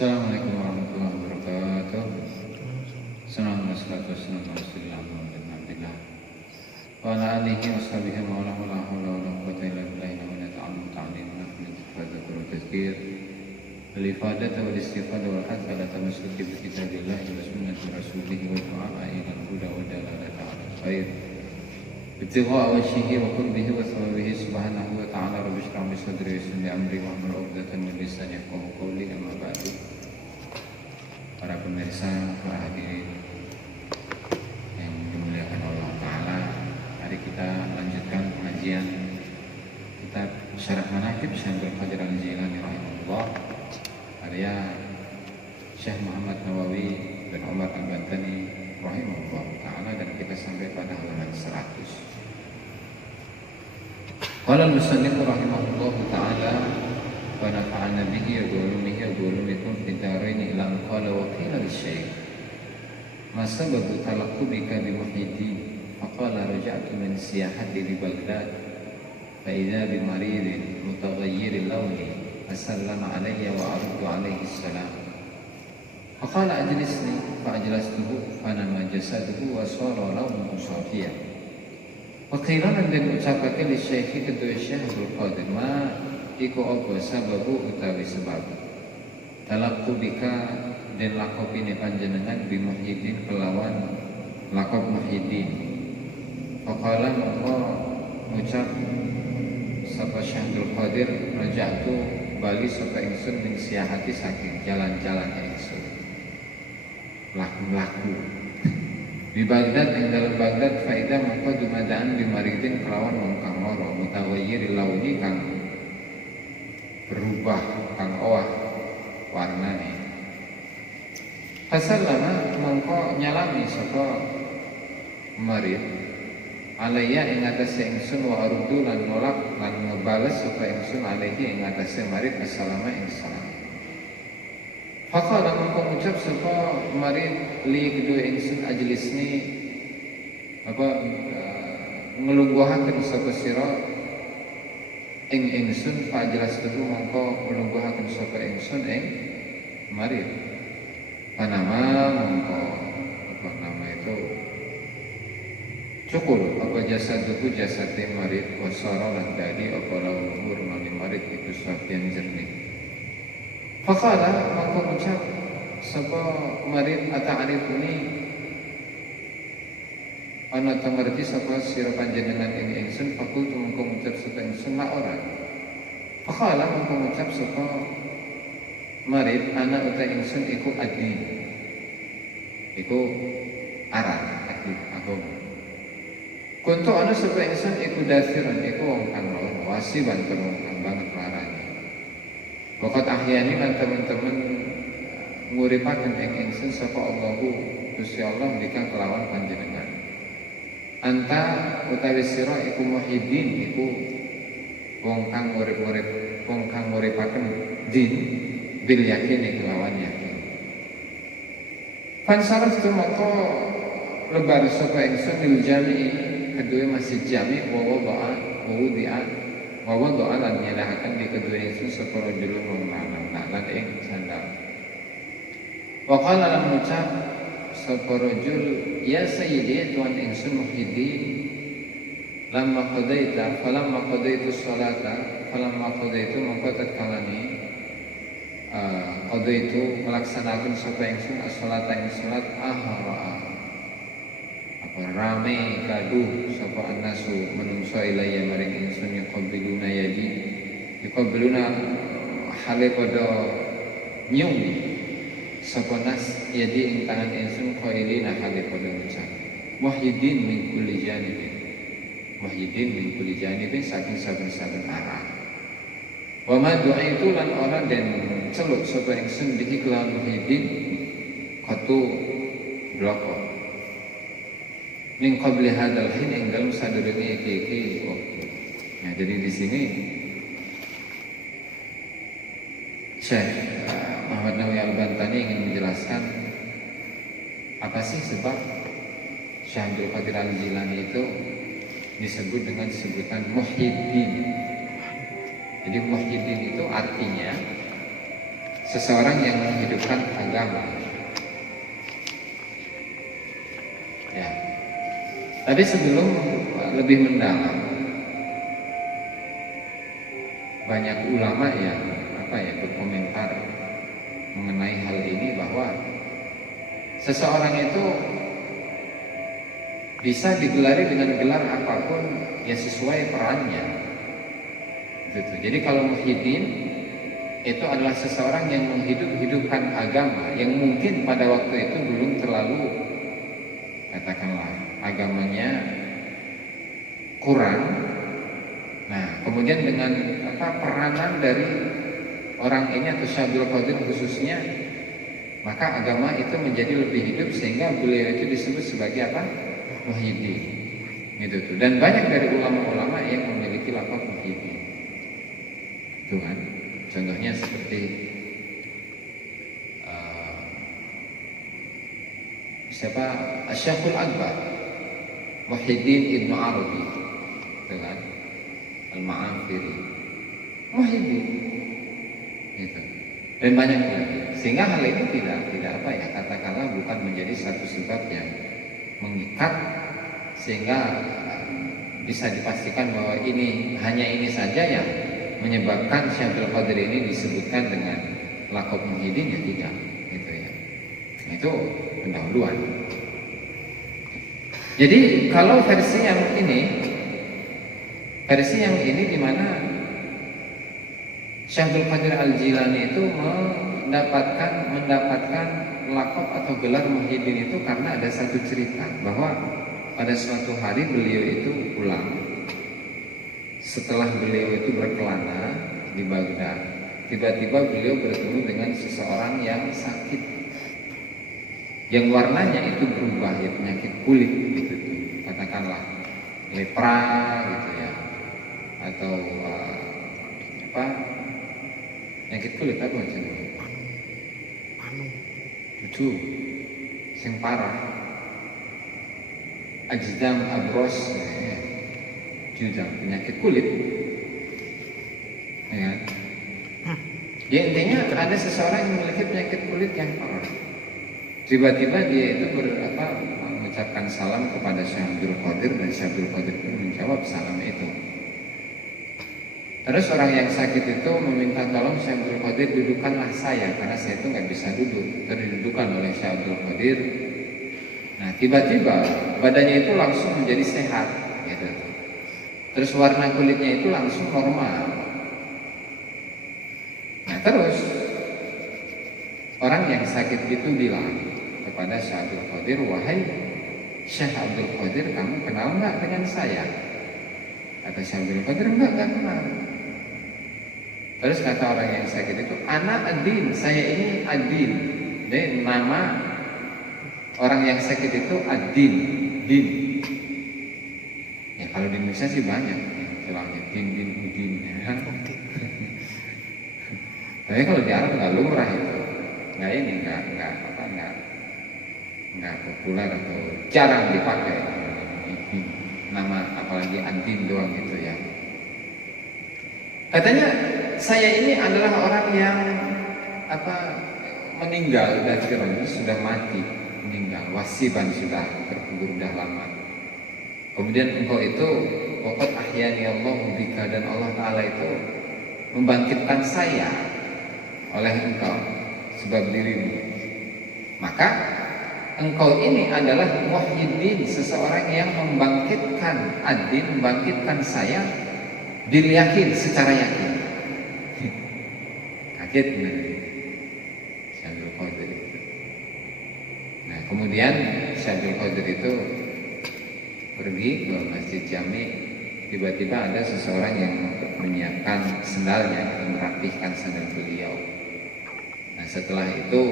Assalamualaikum warahmatullahi wabarakatuh. Assalamualaikum warahmatullahi wabarakatuh. Wa ala alihi wa sahbihi wa la hawla wa la quwwata illa billahi wa ta'ala ta'lim nahnu tafadhkur wa tazkir al-ifadah wal istifadah wal hadd ala tamassuki bi kitabillah wa sunnati rasulih wa du'a ila al-huda wa dalalata ala khair ibtigha' wajhihi wa qurbihi wa thawabihi subhanahu wa ta'ala. Rabbi shrah li sadri wa yassir li amri wahlul 'uqdatam min lisani yafqahu qawli. Amma ba'du. Para pemirsa, para hadirin yang dimuliakan Allah Ta'ala, mari kita lanjutkan pengajian kitab Syarah Manaqib Syekh Abdul Qadir Al-Jilani rahimahullah karya Syekh Muhammad Nawawi bin Umar Al-Bantani rahimahullah Ta'ala, dan kita sampai pada halaman 100. Qala al-musannif rahimahullah Ta'ala wa nafa'ana bihi wa ulumihi wa ulumikum fid dharain ila an qala wa qila lisyaykh ma sababu talaqqubika bi Muhyiddin faqala raja'tu min siyahati li Baghdad fa idza bi maridin mutaghayyir al-lawni fasallama alayya wa aradtu alayhi as-salam faqala ajlisni fa ajlastuhu fa nama jasaduhu wa sara lawnuhu safiyan wa qila dan ucapake li syekh kedua Syekh Abdul Qadir ma iku apa sababu utawi sebab talaqqubika den lakopine panjenengan bi Muhyiddin kelawan lakop Muhyiddin. Faqala mongko ngucap sapa Syekh Abdul Qadir raja'tu bali sapa ingsun ning siyahati saking jalan-jalan ingsun laku-laku di Baghdad ing dalam Baghdad faida mongko dumadaan bi maridin kelawan wong kang lara mutawayyir launi kang berubah kang owah warnane. Fasallama mongko nyalami sapa marid alaiya ing atase ingsun wa aruddu lan nolak lan ngebales sapa ingsun alaihi ing atase marid assalamu ing salam. Faqala mongko ngucap sapa marid li kedua ingsun ajlisni ngelungguhaken sapa sira ing ingsun fajelas tetu mongko nglungguhaken sapa ingsun ing marid panama mongko apa nama itu cukul apa jasa tuku jasate marid wasara lan dadi apa lawuhur mani marid itu sapian jernih. Faqala mongko ngucap sapa marid ata'arifuni ana ta ngerti sapa sira panjenengan ing ingsun fakultu mongko ngucap sapa ingsun la ora. Faqala mongko ngucap sapa marid ana uta ingsun iku adin iku aran adin agama kuntu ana sapa ingsun iku dasiran iku wong kang wasiban terus kang banget larane. Waqat ahyani lan teman-teman nguripaken ing ingsun sapa Allahu Gusti Allah ndika kelawan panjenengan. Anta utawi sira iku Muhyiddin iku wong kang urip-urip wong kang nguripaken din bil yakin kelawan yakin. Fansaraf tu moko lebar sapa ingsun lil jami'i kedua masjid jami' wa wada'a lan nyelahaken di kedua ingsun sapa rajulun wong lanang lan ing sandal. Wa qala lam ucap sapa rajul ya sayyidi tuan ingsun Muhyiddin lamma qadaitu sholata falamma qadaitu mongko tatkalane qadaitu melaksanakan sapa ingsun as-sholata ing salat ahara apa rame gaduh sapa annasu menungso ilaya maring ingsun yaqabiluna yadi yaqabiluna hale pada nyumi sapa nas yadi ing tangan ingsun qailina hale pada ngucap Muhyiddin min kulli janibin Muhyiddin min kulli janibin saking saben-saben arah. Wa ma du'aitu lan ora den celuk sapa ingsun bihi kelawan Muhyiddin qatu bloko min qabli hadzal hin ing dalem sadurunge iki waktu. Nah, jadi di sini Syekh Muhammad Nawawi Al-Bantani ingin menjelaskan apa sih sebab Syekh Abdul Qadir Al-Jilani itu disebut dengan sebutan Muhyiddin. Jadi Muhyiddin itu artinya seseorang yang menghidupkan agama. Ya. Tapi sebelum lebih mendalam, banyak ulama yang berkomentar mengenai hal ini, bahwa seseorang itu bisa digelari dengan gelar apapun yang sesuai perannya. Gitu. Jadi kalau muhyiddin itu adalah seseorang yang menghidupkan agama yang mungkin pada waktu itu belum terlalu, katakanlah, agamanya kurang. Nah, kemudian dengan peranan dari orang ini atau Syekh Abdul Qadir khususnya, maka agama itu menjadi lebih hidup sehingga beliau itu disebut sebagai muhyiddin. Gitu tuh. Dan banyak dari ulama-ulama yang memiliki lafaz muhyiddin. Itu kan. Contohnya seperti Syekhul Akbar Muhyiddin Ibnu Arabi, itu kan, Al-Ma'afiri, Muhyiddin, gitu. Dan banyak lagi. Sehingga hal ini tidak katakanlah bukan menjadi satu sebab yang mengikat sehingga bisa dipastikan bahwa hanya ini saja yang menyebabkan Syekh Abdul Qadir ini disebutkan dengan laqab Muhyiddin, ya tidak, gitu ya. Itu pendahuluan. Jadi kalau versi yang ini di mana Syekh Abdul Qadir Al-Jilani itu mendapatkan laqab atau gelar Muhyiddin itu karena ada satu cerita, bahwa pada suatu hari beliau itu pulang setelah beliau itu berkelana di Baghdad. Tiba-tiba beliau bertemu dengan seseorang yang sakit, yang warnanya itu berubah, ya, penyakit kulit gitu, katakanlah lepra gitu ya, atau penyakit kulit apa macamnya? Itu sing parah, ajdam abros, judam, penyakit kulit, ya. Ya, intinya ada seseorang yang memiliki penyakit kulit yang parah. Tiba-tiba dia itu mengucapkan salam kepada Syekh Abdul Qadir, dan Syekh Abdul Qadir pun menjawab salam itu. Terus orang yang sakit itu meminta tolong Syekh Abdul Qadir, dudukkanlah saya karena saya itu nggak bisa duduk. Terus didudukkan oleh Syekh Abdul Qadir. Nah, tiba-tiba badannya itu langsung menjadi sehat, gitu. Terus warna kulitnya itu langsung normal. Nah, terus orang yang sakit itu bilang kepada Syekh Abdul Qadir, wahai Syekh Abdul Qadir, kamu kenal nggak dengan saya? Kata Syekh Abdul Qadir, enggak kenal. Terus kata orang yang sakit itu, ana Adin, saya ini Adin. Jadi nama orang yang sakit itu Adin, Din. Ya kalau di Indonesia sih banyak yang istilahnya Din, Udin. Ya. Tapi kalau di Arab nggak lumrah itu, nggak populer atau jarang dipakai nama, apalagi Adin doang gitu ya. Katanya saya ini adalah orang yang meninggal, sudah mati, meninggal, wasiban, sudah terkubur sudah lama. Kemudian engkau itu waqad ahyani Allah bika, dan Allah Ta'ala itu membangkitkan saya oleh engkau sebab dirimu. Maka engkau ini adalah Muhyiddin, seseorang yang membangkitkan Adin, membangkitkan saya bil yakin, secara yakin. Kaget benar Syekh Abdul Qadir itu. Nah, kemudian Syekh Abdul Qadir itu pergi ke Masjid Jami. Tiba-tiba ada seseorang yang menyiapkan sendalnya, merapihkan sandal beliau. Nah, setelah itu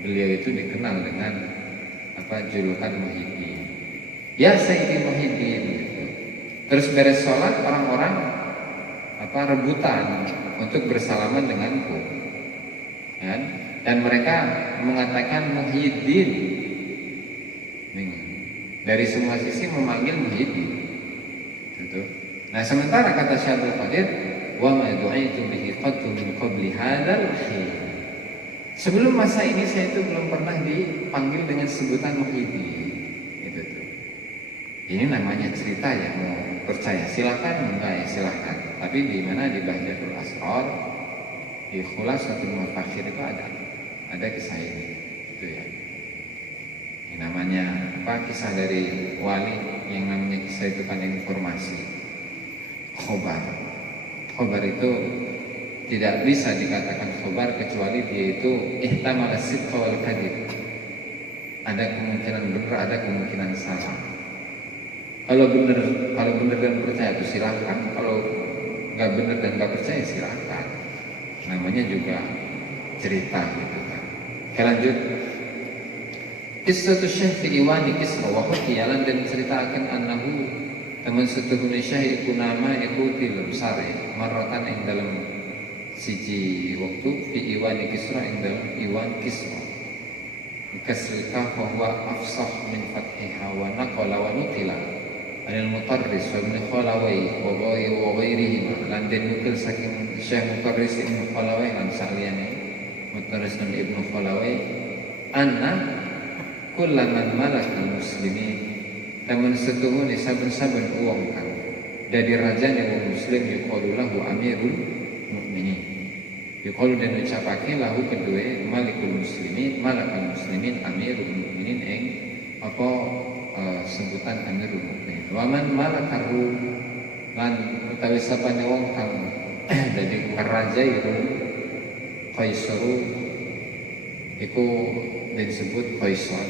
beliau itu dikenal dengan julukan Muhyiddin. Ya Sayyidi Muhyiddin gitu. Terus beres sholat, orang-orang rebutan untuk bersalaman denganku, kan? Dan mereka mengatakan Muhyiddin. Dari semua sisi memanggil Muhyiddin. Gitu. Nah, sementara kata Syekh Abdul Qadir, wa ma du'itu bihi qattu min qabli hadzal hin. Sebelum masa ini saya itu belum pernah dipanggil dengan sebutan Muhyiddin. Itu tuh. Ini namanya cerita ya, mau percaya silakan, enggak ya silakan. Tapi di mana di Bahjatul Asrar, di Khulasatul Mafakhir itu ada kisah ini. Itu ya. Ini namanya apa? Kisah dari wali yang namanya kisah itu kan informasi. Khobar. Khobar itu tidak bisa dikatakan khobar kecuali dia itu ihtamal as-sidqa wal kadhib. Ada kemungkinan benar, ada kemungkinan salah. Kalau benar dan percaya itu silakan. Kalau nggak benar dan nggak percaya silakan. Namanya juga cerita gitu kan. Oke, lanjut. Kisah Syekh fi Iwani Kisra wa hukiyalan, dan ceritakan annahu teman setuhune Syekh iku nama iku tilem sare maratan ing dalam siji waktu fi Iwani Kisra ing dalam Iwan Kisra kaslika bahwa afsah min fathiha wa naqala wa nutila anil mutarris wa min khalawai wa ghairihi lan den nukil saking Syekh Mutarris ibn Khalawai lan saliyane Mutarris dan Ibnu Khalawai anna kullaman malakal muslimin teman setuhune saben-saben wong kang dadi rajane wong muslim yuqalu lahu amirul mukminin. Yuqalu dan ucapake lahu kedue malikul muslimin, malakal muslimin, amirul mukminin ing apa sebutan amirul mukminin. Wa man malakahu lan utawi sapane wong kang dadi kerajaan Qaisaru iku disebut Qaisar.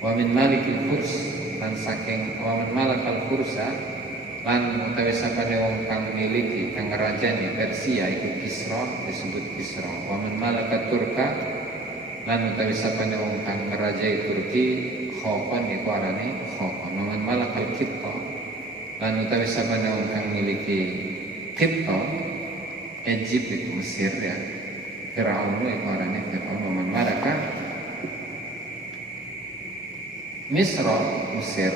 Wa min malikil furs lan saking wa man malakal fursa lan utawi sapane wong kang miliki kang kerajaan Persia iku Kisra disebut Kisra. Wa man malakat Turka lan utawi sapane wong kang kerajaan Turki Khaqan iku arane Khaqan. Wa man malakal Qibta lan utawi sapane wong kang miliki Qibta Egypt iku Mesir ya. Firaun iku arane Firaun. Wa man malakat Misra Mesir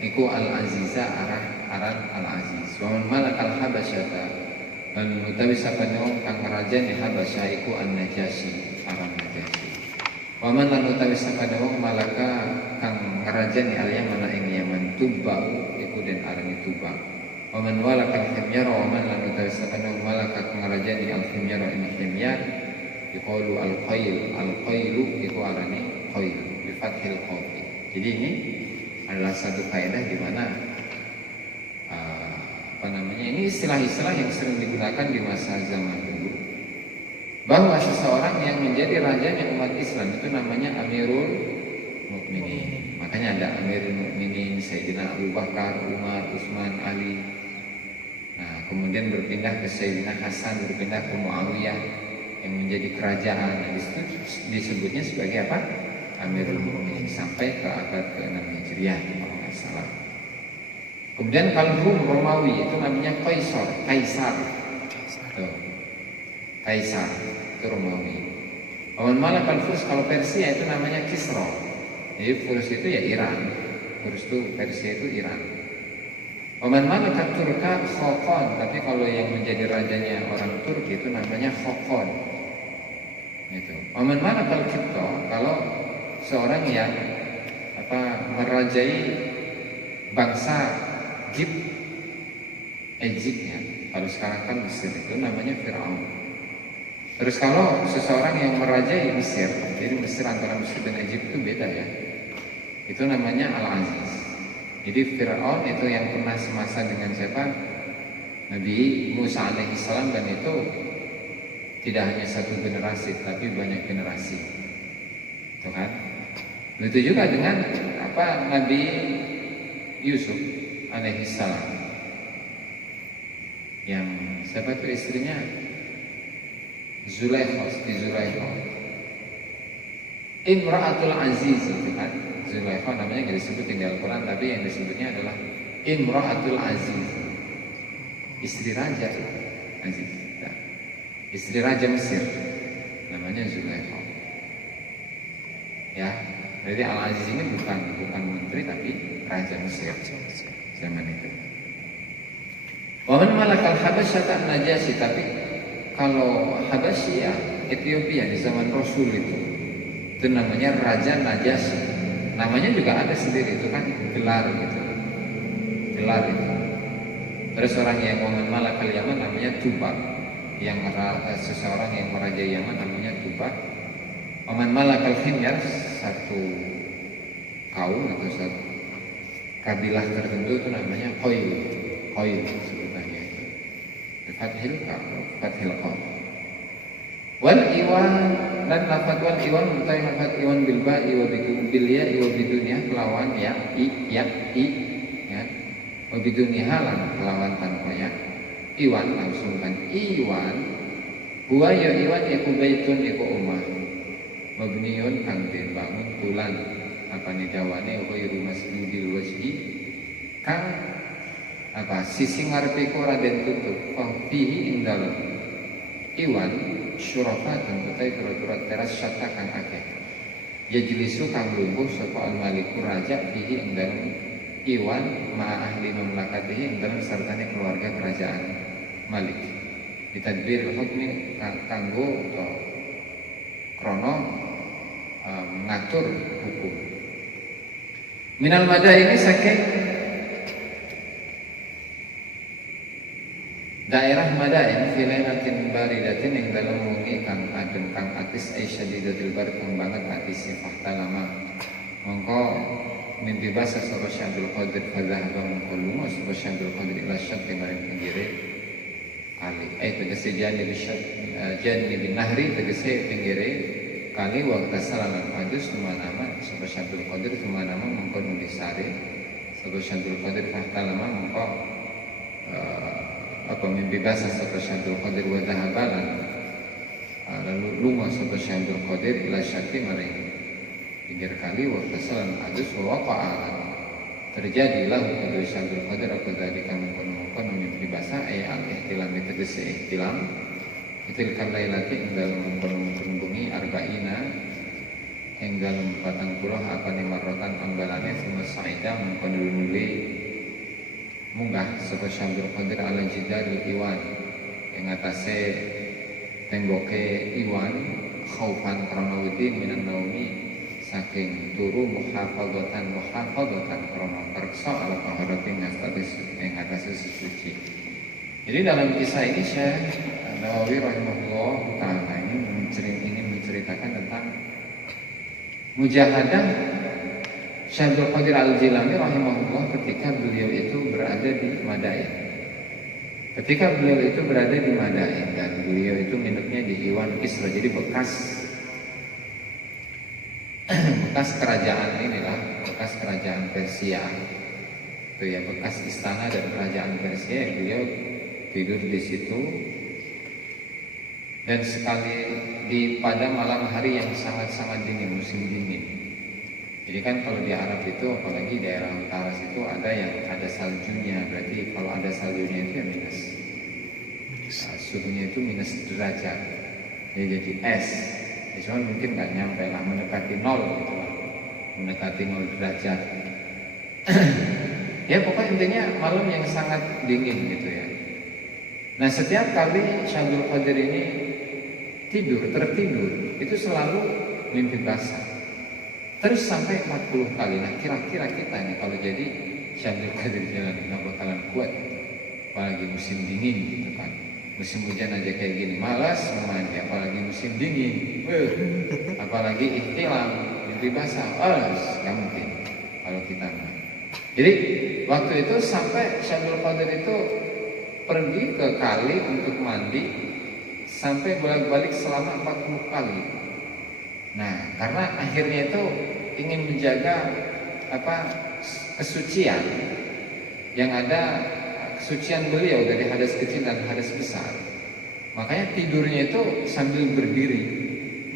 iku Al-Aziza aran Al-Aziz. Wa man malakal Habasyata lan utawi sapane wong kang kerajaan Habasyah iku An-Najasyi aran Najasyi. Wa man lan utawi sapane wong malaka kang kerajaan Al-Yaman ing Yaman Tuba iku den aran Tuba. Wa man walakal Himyar wa man lan utawi sapane wong malaka kang kerajaan Al-Himyar ing Himyar iqalu Al-Qail. Al-Qailu iku arane Qail bi fathil qaf. Jadi ini adalah satu kaidah di mana ini istilah-istilah yang sering digunakan di masa zaman dulu, bahwa seseorang yang menjadi rajanya umat Islam itu namanya Amirul Mukminin. Makanya ada Amirul Mukminin Sayyidina Abu Bakar, Umar, Utsman, Ali. Nah, kemudian berpindah ke Sayyidina Hasan, berpindah ke Muawiyah yang menjadi kerajaan. Nah, disebutnya sebagai apa? Amirul Mukminin sampai ke abad ke-6 Hijriah kalau nggak salah. Kemudian kalau Romawi itu namanya Kaisar. Kaisar itu Romawi. Awan malakal Furs kalau Persia itu namanya Kisra. Jadi Furs itu ya Iran. Furs itu Persia itu Iran. Awan malakal Turka Khaqan, tapi kalau yang menjadi rajanya orang Turki itu namanya Khaqan. Itu. Awan malakal Qibta kalau seorang yang merajai bangsa Egypt ya. Kalau sekarang kan Mesir itu namanya Firaun. Terus kalau seseorang yang merajai Mesir, jadi Mesir antara Mesir dan Egypt itu beda ya. Itu namanya Al-Aziz. Jadi Firaun itu yang pernah semasa dengan siapa? Nabi Musa alaihissalam, dan itu tidak hanya satu generasi tapi banyak generasi. Itu kan? Begitu juga dengan Nabi Yusuf alaihissalam, yang siapa itu istrinya Zulaikha, Imra'atul Aziz itu kan. Zulaikha namanya nggak disebut di Al-Quran, tapi yang disebutnya adalah Imra'atul Aziz, istri raja Aziz, nah, istri raja Mesir, namanya Zulaikha. Ya, jadi Al-Aziz ini bukan menteri tapi raja Mesir zaman itu. Wa man malakal Habasyah Najasyi, tapi kalau Habasyah Ethiopia di zaman Rasul itu namanya Raja Najasyi. Namanya juga ada sendiri, itu kan gelar gitu. Gelar itu. Terus orang yang waman malakal Yaman namanya Tuba. Yang seseorang yang merajai Yaman namanya Tuba. Waman malakal Himyar, satu kaum atau satu kabilah tertentu itu namanya Qoil. Qoil sebutannya itu. Fathil Qaf. Wal iwan, dan lafaz wal iwan mutai lafaz iwan bil ba'i wa bil ya'i wa bidunya kelawan ya ya wa bidunya halan kelawan tanpa ya. Iwan langsung kan iwan huwa ya iwan iku baitun iku omah mabniun kang dibangun tulan apa nih dawane ghairu masjidil wajhi kang apa sisi ngarepe ku ora den tutup fihi ing dalem iwan syurafa dan utai turut-turut teras syata kang akeh yajlisu kang lungguh sapa al-maliku raja fihi ing dalem iwan ma ahli mamlakatihi ing dalem sartane keluarga kerajaan malik ditadbir hukmi kanggo atau krono mengatur hukum. Minal madaini saking daerah Madain filailatin baridatin yang dalam wengi kang adem kang atis aisyadidatil bar kang banget atis sifah talama mongko mimpi basa sapa Syabdul Qadir fadzahaba mongko lunga sapa Syabdul Qadir ila syaddi maring pinggire kali tegese jani bin nahri tegese pinggire kali waktu salalan fadus nama sapa Syabdul Qadir nama mongko nulis sari sapa Syabdul Qadir talama mongko apa mimpi basah sapa Syabdul Qadir wa dhahabalan lalu lunga sapa Syabdul Qadir ila syati maring pinggir kali wa tasalan adus wa waqa'a terjadilah kedua Syabdul Qadir apa tadi kami mengkonon mimpi basah ay al ihtilam tegese ihtilam itil kalailati ing dalem mengkonon bengi arba'ina ing dalem 40 apa ni marrotan ambalane summa saida mengkonon nuli munggah sapa Syabdul Qadir ala jidaril iwan yang atase temboknya iwan khaufan karena wedi minan naumi saking turu muhafadzatan karena perksa ala taharatin yang atase suci. Jadi dalam kisah ini Syekh Nawawi rahimahullah ta'ala ini ingin menceritakan tentang mujahadah Syabdul Qadir Al-Jilani rahimahullah ketika beliau itu berada di Madain. Ketika beliau itu berada di Madain dan beliau itu nginepnya di Iwan Kisra, jadi bekas kerajaan inilah, bekas kerajaan Persia. Itu ya bekas istana dan kerajaan Persia, beliau tidur di situ. Dan sekali pada malam hari yang sangat-sangat dingin, musim dingin. Jadi kan kalau di Arab itu apalagi daerah utara situ ada saljunya, berarti kalau ada saljunya itu ya minus. Suhunya itu minus derajat, ya jadi es. Ya, cuman mungkin nggak nyampe lah, mendekati 0 gitu lah, mendekati 0 derajat. Ya pokoknya intinya malam yang sangat dingin gitu ya. Nah setiap kali Syabdul Qadir ini tertidur itu selalu mimpi basah. Terus sampai 40 kali. Nah kira-kira kita nih kalau jadi Syabdul Qadir Jilani nggak bakalan kuat, apalagi musim dingin gitu kan. Musim hujan aja kayak gini malas mandi, apalagi musim dingin. Apalagi ihtilam, mimpi basah, nggak mungkin kalau kita mah. Jadi waktu itu sampai Syabdul Qadir itu pergi ke kali untuk mandi sampai bolak-balik selama 40 kali. Nah, karena akhirnya itu ingin menjaga kesucian yang ada, kesucian beliau dari hadas kecil dan hadas besar. Makanya tidurnya itu sambil berdiri,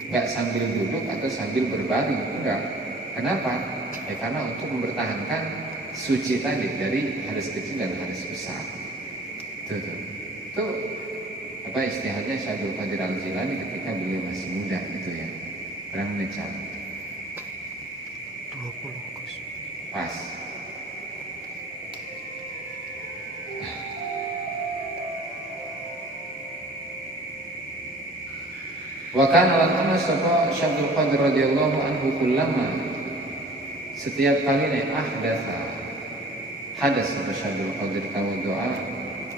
nggak sambil duduk atau sambil berbaring, enggak. Kenapa? Ya karena untuk mempertahankan suci tadi dari hadas kecil dan hadas besar. Itu apa istilahnya Syabdul Qadir Al-Jilani ketika beliau masih muda gitu ya. Berapa menit jam? 20 Gus. Pas. Wa kana lan ana sapa Syabdul Qadir radhiyallahu anhu kullama setiap kali ne hadas sapa Syabdul Qadir kawu doa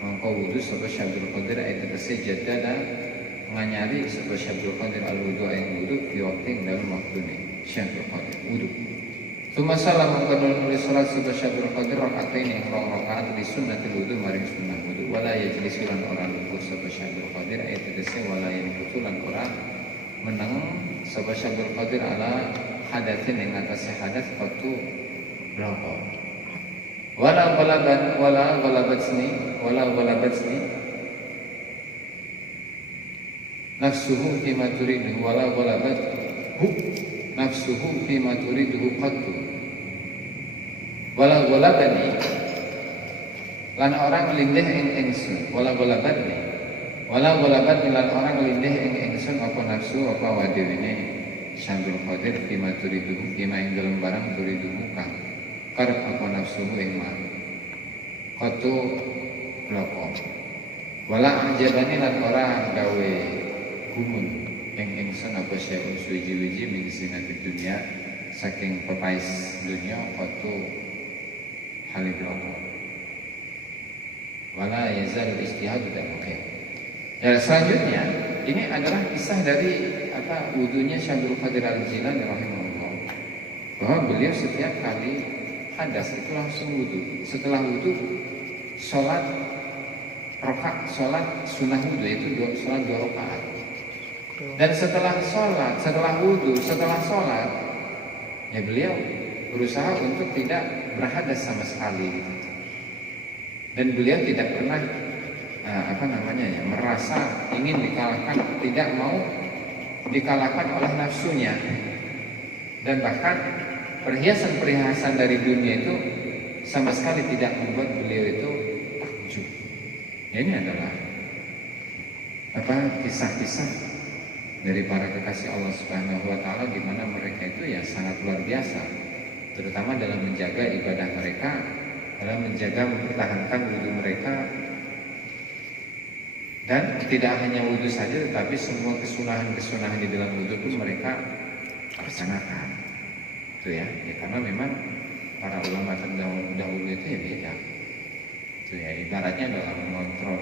mangko wudu sapa Syabdul Qadir ayat tersejadah nganyari sapa Syabdul Qadir al-wudu ing wudu fi waqtin dalam waktune Syabdul Qadir wudu. Tsumma salam mangko nulis salat sapa Syabdul Qadir rakaatain ing rakaat di sunnatul wudu maring sunnah wudu wala yajlisu lan ora lungguh sapa Syabdul Qadir ayat tegese wala yanqutu lan ora meneng sapa Syabdul Qadir ala hadatsin ing atase hadas qatu bloko wala ghalabatsni nafsuhu fima turidu wala ghalabathu nafsuhu fima turidu qattu wala ghalabani lan orang lindih ing ingsun wala ghalabat lan orang lindih ing ingsun apa nafsu apa wadewene Syabdul Qadir fima turidu fima ing dalam barang turidu kang karep apa nafsuhu ing ma qattu bloko wala ajabani lan ora gawe gumun ing ingsun apa syai'un suji-wiji min zinatid dunya saking pepais dunya qattu halid bloko wala yazal istihad dan oke. Ya, selanjutnya ini adalah kisah dari wudunya Syabdul Qadir al-Jilani rahimahullah, bahwa beliau setiap kali hadas itu langsung wudu. Setelah wudu sholat sunnah wudu itu sholat 2 rakaat. Dan setelah wudu, setelah sholat ya beliau berusaha untuk tidak berhadas sama sekali gitu. Dan beliau tidak pernah merasa ingin dikalahkan, tidak mau dikalahkan oleh nafsunya. Dan bahkan perhiasan-perhiasan dari dunia itu sama sekali tidak membuat beliau itu takjub. Ya, ini adalah kisah-kisah dari para kekasih Allah Subhanahu wa taala di mana mereka itu ya sangat luar biasa, terutama dalam menjaga ibadah mereka, dalam menjaga mempertahankan wudu mereka. Dan tidak hanya wudu saja, tetapi semua kesunahan-kesunahan di dalam wudu pun mereka laksanakan. Itu ya, karena memang para ulama terdahulu itu ya beda. Itu ya, ibaratnya dalam mengontrol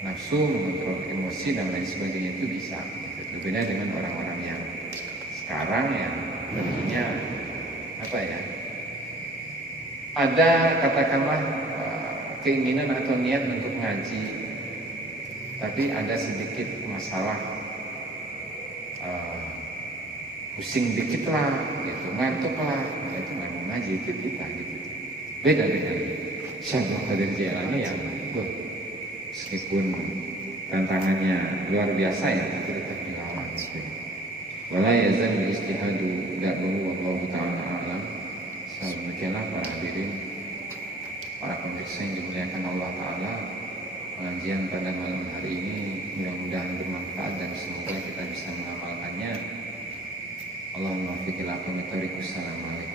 nafsu, mengontrol emosi dan lain sebagainya itu bisa. Itu beda dengan orang-orang yang sekarang yang tentunya ada katakanlah keinginan atau niat untuk ngaji, tapi ada sedikit masalah pusing dikit lah, gitu, ngantuk lah, itu nggak mau ngaji, itu kita gitu. Beda dengan Syabdul Qadir Jailani yang meskipun tantangannya luar biasa ya, tapi tetap dilawan. Wala yazal istihadu da'buhu wallahu ta'ala a'lam. Demikianlah para hadirin, para pemirsa yang dimuliakan Allah Ta'ala, pengajian pada malam hari ini mudah-mudahan bermanfaat dan semoga kita bisa mengamalkannya. Allahumma fiqil aqam. Assalamualaikum.